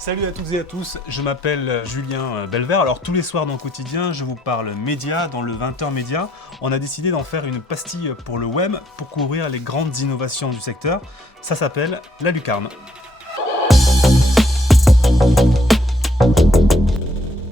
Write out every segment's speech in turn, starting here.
Salut à toutes et à tous, je m'appelle Julien Belvert. Alors tous les soirs dans le quotidien, je vous parle médias, dans le 20h média. On a décidé d'en faire une pastille pour le web, pour couvrir les grandes innovations du secteur. Ça s'appelle la lucarne.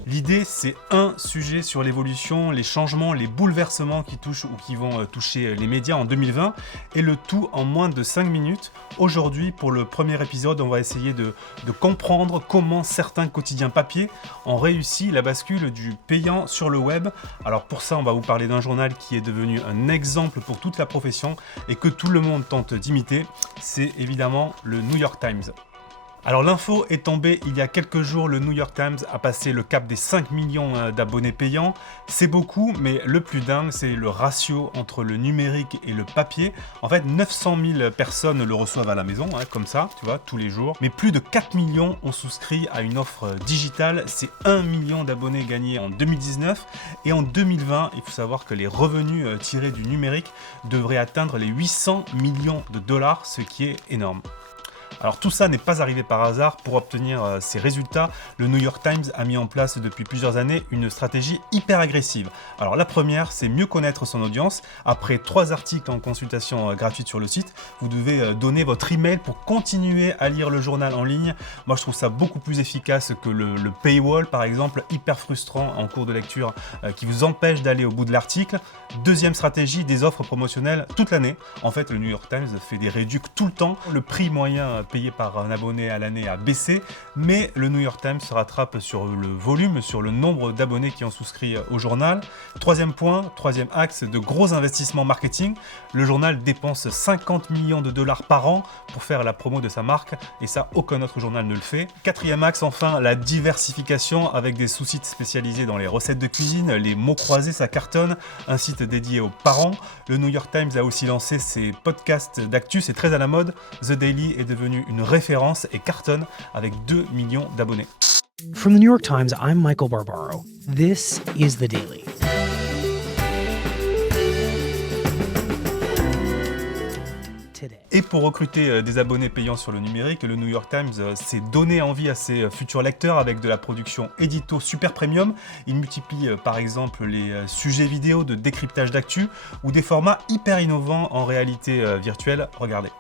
L'idée, c'est un sujet sur l'évolution, les changements, les bouleversements qui touchent ou qui vont toucher les médias en 2020, et le tout en moins de 5 minutes. Aujourd'hui, pour le premier épisode, on va essayer de comprendre comment certains quotidiens papier ont réussi la bascule du payant sur le web. Alors pour ça, on va vous parler d'un journal qui est devenu un exemple pour toute la profession et que tout le monde tente d'imiter. C'est évidemment le New York Times. Alors l'info est tombée il y a quelques jours, le New York Times a passé le cap des 5 millions d'abonnés payants. C'est beaucoup, mais le plus dingue, c'est le ratio entre le numérique et le papier. En fait, 900 000 personnes le reçoivent à la maison, comme ça, tu vois, tous les jours. Mais plus de 4 millions ont souscrit à une offre digitale. C'est 1 million d'abonnés gagnés en 2019. Et en 2020, il faut savoir que les revenus tirés du numérique devraient atteindre les 800 millions de dollars, ce qui est énorme. Alors tout ça n'est pas arrivé par hasard. Pour obtenir ces résultats, le New York Times a mis en place depuis plusieurs années une stratégie hyper agressive. Alors la première, c'est mieux connaître son audience. Après 3 articles en consultation gratuite sur le site, vous devez donner votre email pour continuer à lire le journal en ligne. Moi je trouve ça beaucoup plus efficace que le paywall par exemple, hyper frustrant en cours de lecture qui vous empêche d'aller au bout de l'article. Deuxième stratégie, des offres promotionnelles toute l'année. En fait, le New York Times fait des réducs tout le temps. Le prix moyen payé par un abonné à l'année a baissé, mais le New York Times se rattrape sur le volume, sur le nombre d'abonnés qui ont souscrit au journal. Troisième point, troisième axe, de gros investissements marketing. Le journal dépense 50 millions de dollars par an pour faire la promo de sa marque, et ça, aucun autre journal ne le fait. Quatrième axe, enfin, la diversification avec des sous-sites spécialisés dans les recettes de cuisine, les mots croisés, ça cartonne, un site dédié aux parents. Le New York Times a aussi lancé ses podcasts d'actu, c'est très à la mode. The Daily est devenu une référence et cartonne avec 2 millions d'abonnés. From the New York Times, I'm Michael Barbaro. This is The Daily. Et pour recruter des abonnés payants sur le numérique, le New York Times s'est donné envie à ses futurs lecteurs avec de la production édito super premium. Il multiplie par exemple les sujets vidéo de décryptage d'actu ou des formats hyper innovants en réalité virtuelle. Regardez.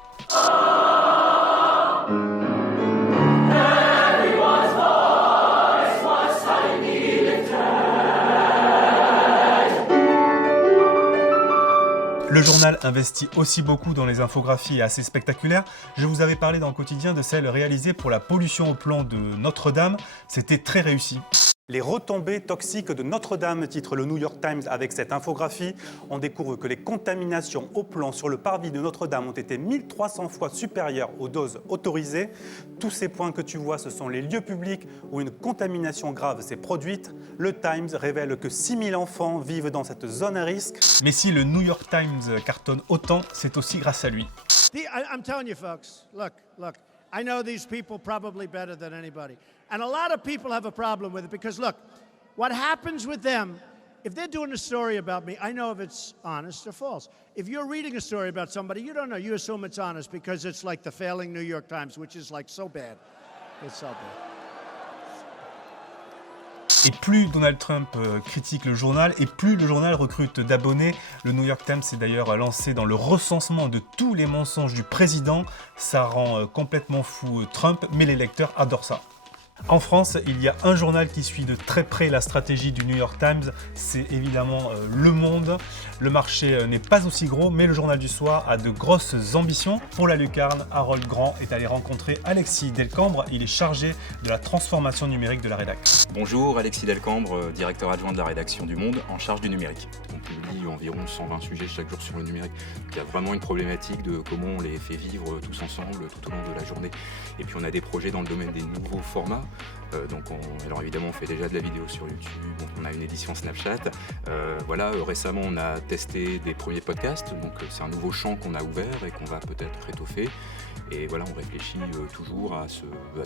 Le journal investit aussi beaucoup dans les infographies assez spectaculaires. Je vous avais parlé dans le quotidien de celle réalisée pour la pollution au plomb de Notre-Dame. C'était très réussi. Les retombées toxiques de Notre-Dame, titre le New York Times avec cette infographie. On découvre que les contaminations au plomb sur le parvis de Notre-Dame ont été 1300 fois supérieures aux doses autorisées. Tous ces points que tu vois, ce sont les lieux publics où une contamination grave s'est produite. Le Times révèle que 6000 enfants vivent dans cette zone à risque. Mais si le New York Times cartonne autant, c'est aussi grâce à lui. I'm telling you folks, look. I know these people probably better than anybody. And a lot of people have a problem with it because, look, what happens with them, if they're doing a story about me, I know if it's honest or false. If you're reading a story about somebody, you don't know. You assume it's honest because it's like the failing New York Times, which is like so bad. It's so bad. Et plus Donald Trump critique le journal, et plus le journal recrute d'abonnés. Le New York Times s'est d'ailleurs lancé dans le recensement de tous les mensonges du président. Ça rend complètement fou Trump, mais les lecteurs adorent ça. En France, il y a un journal qui suit de très près la stratégie du New York Times, c'est évidemment Le Monde. Le marché n'est pas aussi gros, mais le journal du soir a de grosses ambitions. Pour la lucarne, Harold Grand est allé rencontrer Alexis Delcambre, il est chargé de la transformation numérique de la rédaction. Bonjour, Alexis Delcambre, directeur adjoint de la rédaction du Monde, en charge du numérique. On publie environ 120 sujets chaque jour sur le numérique. Il y a vraiment une problématique de comment on les fait vivre tous ensemble tout au long de la journée. Et puis on a des projets dans le domaine des nouveaux formats. Alors évidemment on fait déjà de la vidéo sur YouTube, on a une édition Snapchat. Récemment on a testé des premiers podcasts, donc c'est un nouveau champ qu'on a ouvert et qu'on va peut-être étoffer. Et voilà, on réfléchit toujours à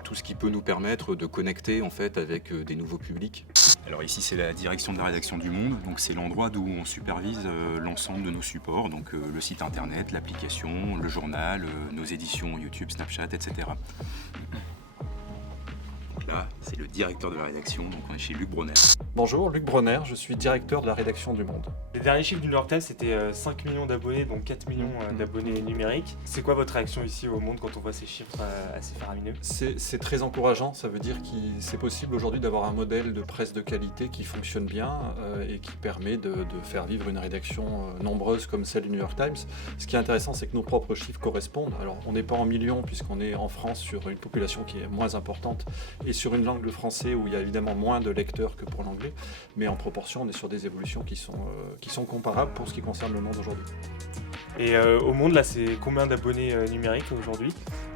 tout ce qui peut nous permettre de connecter en fait avec des nouveaux publics. Alors ici c'est la direction de la rédaction du Monde, donc c'est l'endroit d'où on supervise l'ensemble de nos supports, donc le site internet, l'application, le journal, nos éditions YouTube, Snapchat, etc. Là, c'est le directeur de la rédaction, donc on est chez Luc Bronner. Bonjour, Luc Bronner, je suis directeur de la rédaction du Monde. Les derniers chiffres du New York Times, c'était 5 millions d'abonnés, donc 4 millions d'abonnés numériques. C'est quoi votre réaction ici au Monde quand on voit ces chiffres assez faramineux? C'est très encourageant, ça veut dire que c'est possible aujourd'hui d'avoir un modèle de presse de qualité qui fonctionne bien et qui permet de faire vivre une rédaction nombreuse comme celle du New York Times. Ce qui est intéressant, c'est que nos propres chiffres correspondent. Alors, on n'est pas en millions puisqu'on est en France sur une population qui est moins importante et sur une langue, le français, où il y a évidemment moins de lecteurs que pour l'anglais, mais en proportion, on est sur des évolutions qui sont comparables pour ce qui concerne le Monde aujourd'hui. Et au Monde, là, c'est combien d'abonnés numériques aujourd'hui?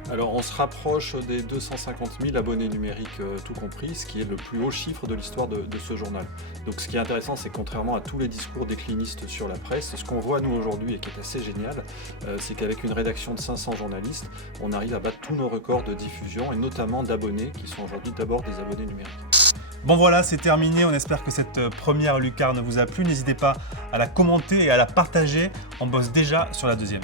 Alors, on se rapproche des 250 000 abonnés numériques tout compris, ce qui est le plus haut chiffre de l'histoire de ce journal. Donc, ce qui est intéressant, c'est que contrairement à tous les discours déclinistes sur la presse, ce qu'on voit nous aujourd'hui et qui est assez génial, c'est qu'avec une rédaction de 500 journalistes, on arrive à battre tous nos records de diffusion et notamment d'abonnés qui sont aujourd'hui d'abord des abonnés numériques. Bon voilà, c'est terminé. On espère que cette première lucarne vous a plu. N'hésitez pas à la commenter et à la partager. On bosse déjà sur la deuxième.